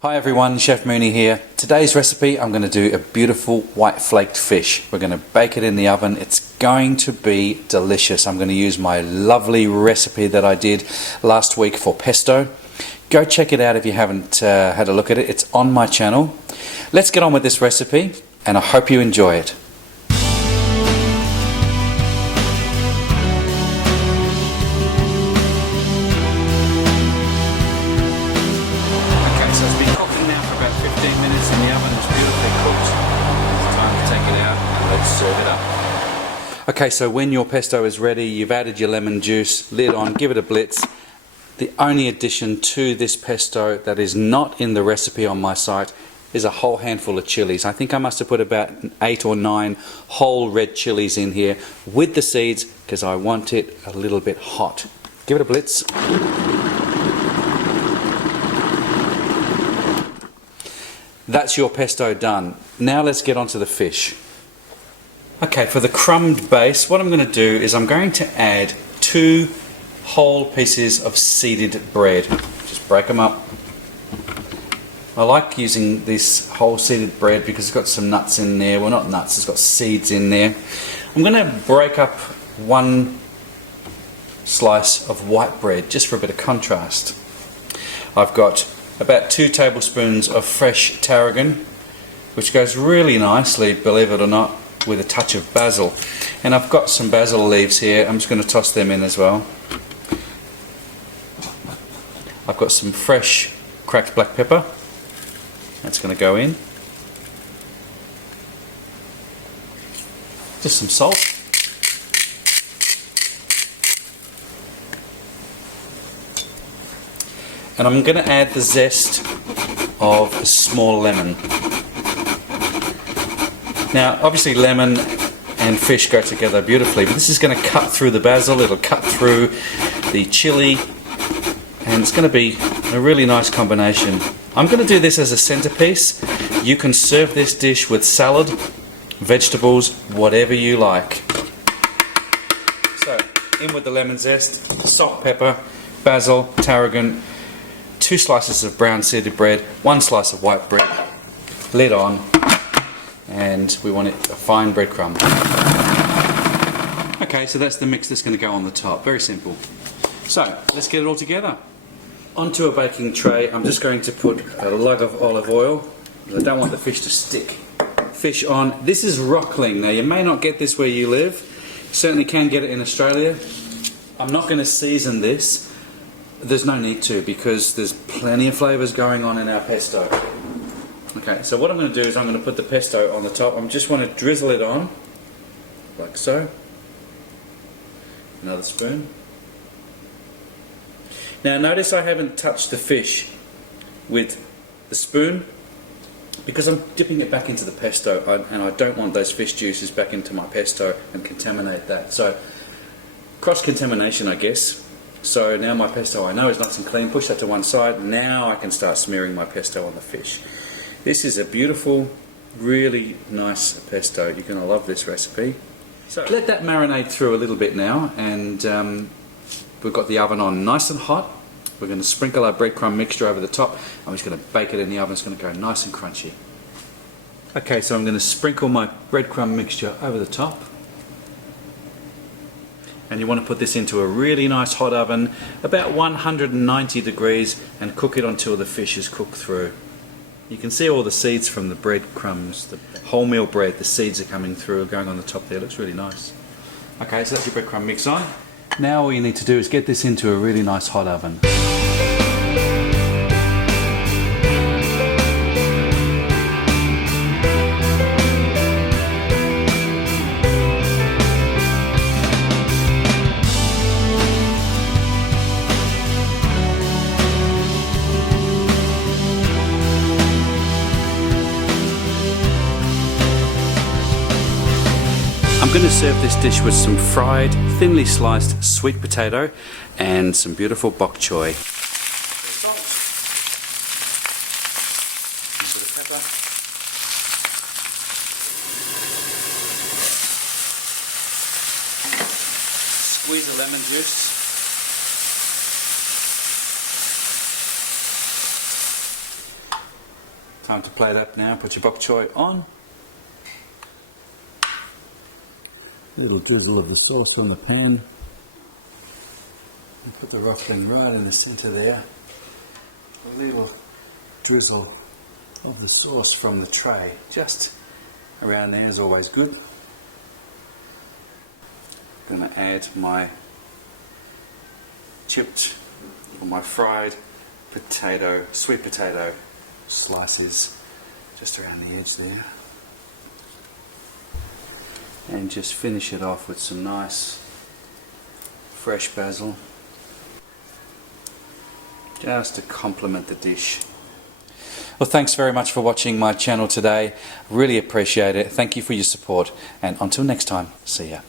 Hi everyone, Chef Mooney here. Today's recipe, I'm going to do a beautiful white flaked fish. We're going to bake it in the oven. It's going to be delicious. I'm going to use my lovely recipe that I did last week for pesto. Go check it out if you haven't had a look at it. It's on my channel. Let's get on with this recipe and I hope you enjoy it. Okay, so when your pesto is ready, you've added your lemon juice, lid on, give it a blitz. The only addition to this pesto that is not in the recipe on my site is a whole handful of chilies. I think I must have put about 8 or 9 whole red chilies in here with the seeds because I want it a little bit hot. Give it a blitz. That's your pesto done. Now let's get onto the fish. Okay, for the crumbed base, what I'm going to do is I'm going to add 2 whole pieces of seeded bread. Just break them up. I like using this whole seeded bread because it's got some nuts in there. Well, not nuts, it's got seeds in there. I'm going to break up 1 slice of white bread just for a bit of contrast. I've got about 2 tablespoons of fresh tarragon, which goes really nicely, believe it or not, with a touch of basil. And I've got some basil leaves here. I'm just going to toss them in as well. I've got some fresh cracked black pepper. That's going to go in. Just some salt. And I'm going to add the zest of a small lemon. Now, obviously lemon and fish go together beautifully, but this is going to cut through the basil, it'll cut through the chili, and it's going to be a really nice combination. I'm going to do this as a centerpiece. You can serve this dish with salad, vegetables, whatever you like. So, in with the lemon zest, salt, pepper, basil, tarragon, 2 slices of brown seeded bread, 1 slice of white bread, lid on. And we want it a fine breadcrumb. Okay, so that's the mix that's going to go on the top. Very simple. So, let's get it all together. Onto a baking tray, I'm just going to put a lug of olive oil. I don't want the fish to stick. Fish on. This is rockling. Now, you may not get this where you live. You certainly can get it in Australia. I'm not going to season this. There's no need to because there's plenty of flavours going on in our pesto. Okay, so what I'm going to do is I'm going to put the pesto on the top. I just want to drizzle it on, like so. Another spoon. Now notice I haven't touched the fish with the spoon because I'm dipping it back into the pesto and I don't want those fish juices back into my pesto and contaminate that. So, cross-contamination I guess. So now my pesto I know is nice and clean. Push that to one side. Now I can start smearing my pesto on the fish. This is a beautiful, really nice pesto. You're going to love this recipe. So let that marinate through a little bit now, and we've got the oven on nice and hot. We're going to sprinkle our breadcrumb mixture over the top. I'm just going to bake it in the oven. It's going to go nice and crunchy. Okay, so I'm going to sprinkle my breadcrumb mixture over the top. And you want to put this into a really nice hot oven, about 190 degrees, and cook it until the fish is cooked through. You can see all the seeds from the breadcrumbs, the wholemeal bread, the seeds are coming through, going on the top there. It looks really nice. Okay, so that's your breadcrumb mix on. Now all you need to do is get this into a really nice hot oven. I'm going to serve this dish with some fried, thinly sliced sweet potato and some beautiful bok choy. Salt. A bit of pepper. Squeeze the lemon juice. Time to plate up now. Put your bok choy on. A little drizzle of the sauce on the pan. And put the rockling right in the centre there. A little drizzle of the sauce from the tray. Just around there is always good. I'm going to add my chipped or my fried potato, sweet potato slices just around the edge there. And just finish it off with some nice fresh basil, just to complement the dish. Well, thanks very much for watching my channel today. Really appreciate it. Thank you for your support, and until next time, see ya.